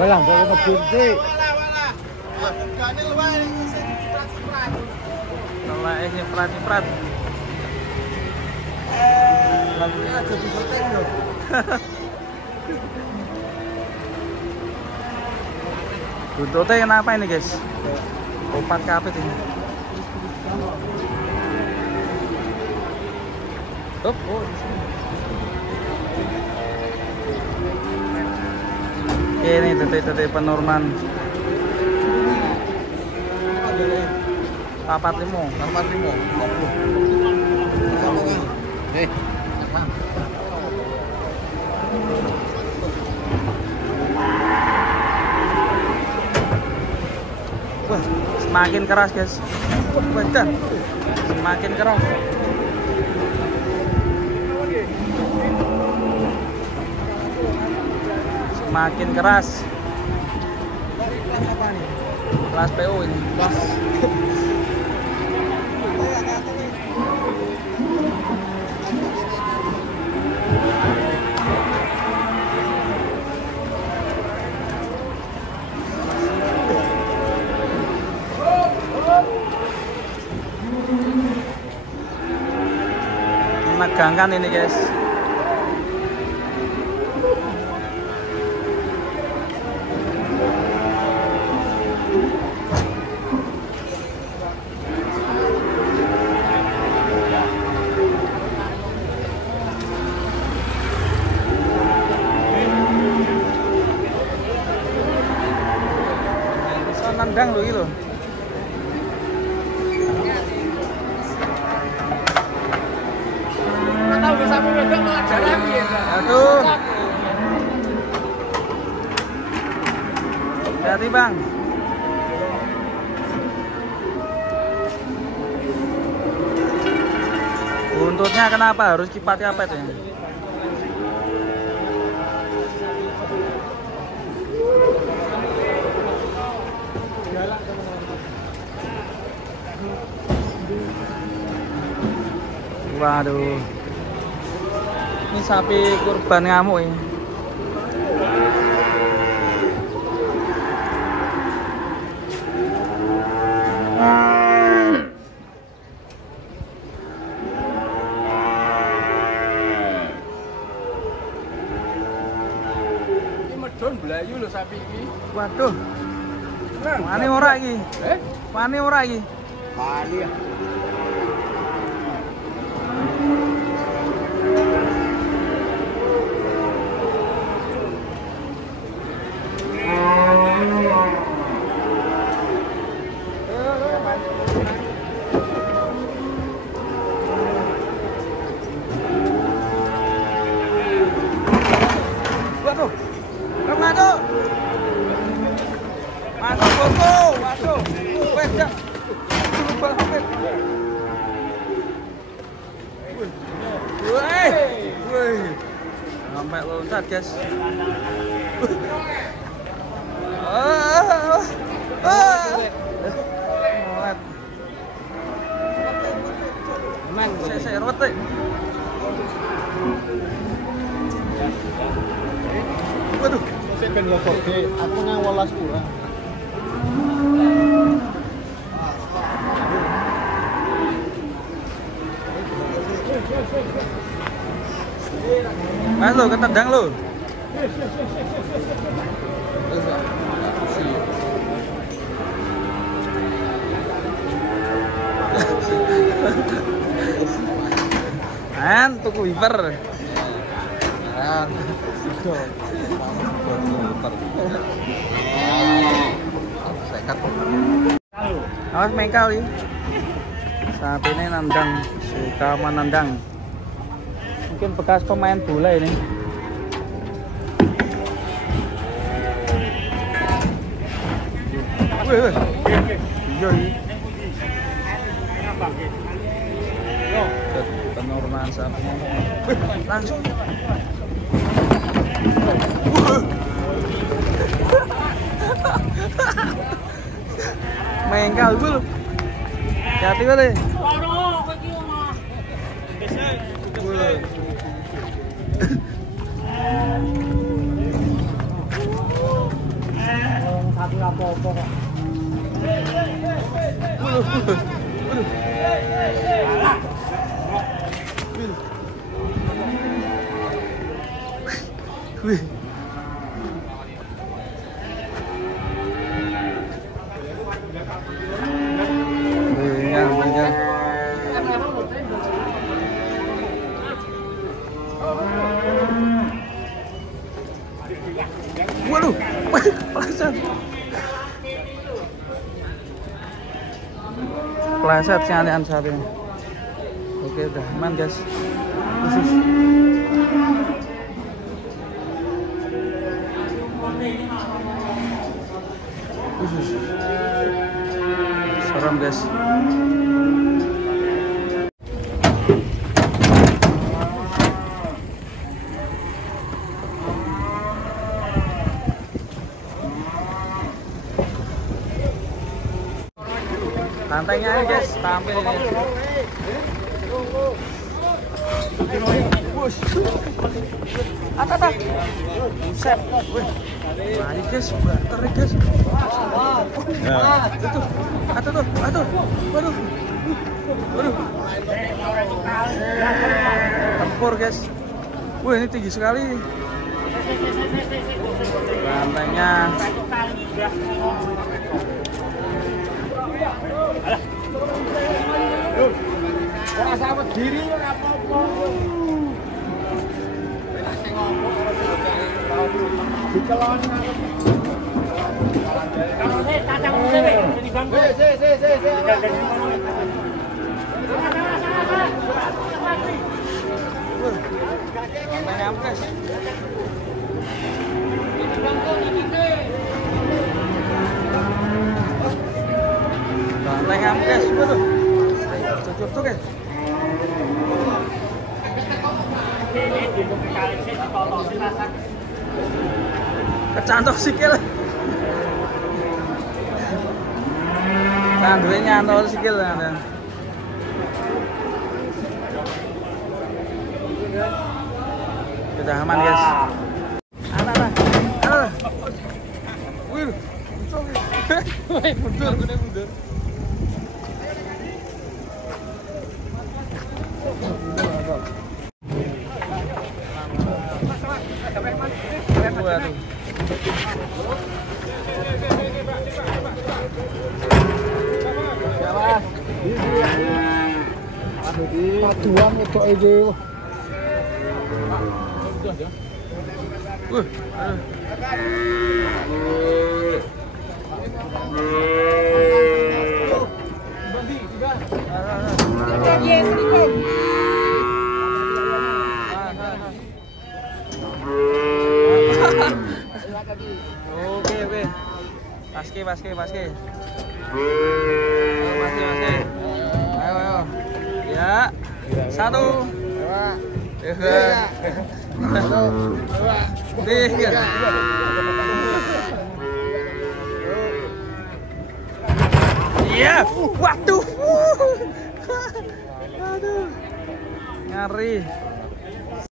Walah, boleh ngebut sih. Kalau ini prat. Lagunya aja bisa tengok. Buntutnya kenapa ini guys? Opat kapit ini. Up. Ini titik-titik penurunan. 45. Wah, semakin keras guys. Wah, semakin keras. Semakin keras. Kelas PO ini. Kelas. Menegangkan ini guys. Bisa nendang loh gitu. Aduh. Hati bang. Buntutnya kenapa harus kipat-kipat ya? Waduh. Ini sapi kurban ngamuk ya. Ini medon belayu lho sapi iki. Waduh. Wani ora iki? Wani ora iki? Wani ya. Waduh. Masuk. Masuk bosku. Waduh. Wes dah. Wih. Sampai loncat, guys. Saya rawat deh. Waduh, Saya ben logoke, aku nang 18 kurang. Mas lo ketendang lo. An tuku wiper. Awas mengkal ya. Saat ini nandang, suka menandang. Mungkin bekas pemain bola ini. Wih. Iya. Penurunan sapi. Langsung. Mengkal dulu. Hati kali. aku apa-apa kok. Wih. Bengal. Waduh, pleset sekalian saat ini. Oke, udah aman guys. Khusus. Serem guys. Lantainya ini guys, tampil ini. Wush. Atata. Buset. Wih. Mari guys, banter guys. Itu. Atuh. Waduh. Tempur guys. Wih, ini tinggi sekali. Lantainya. Ora sawet diri ora apa-apa. Sing ngomong dikeloni ngarep. Kalau tacang dhewe di bangku. Lantai ngampes, waduh. Cucuk tuh guys. Kecantok sikil. Nah, duwe nyantol sikil kan. Sudah aman guys. Wih, mundur. Waduh. Paduan wedok iki. Oke. Paske. Paske. Ayo. Ya. 1 2 3. Iya. Waduh. Aduh. Ngeri.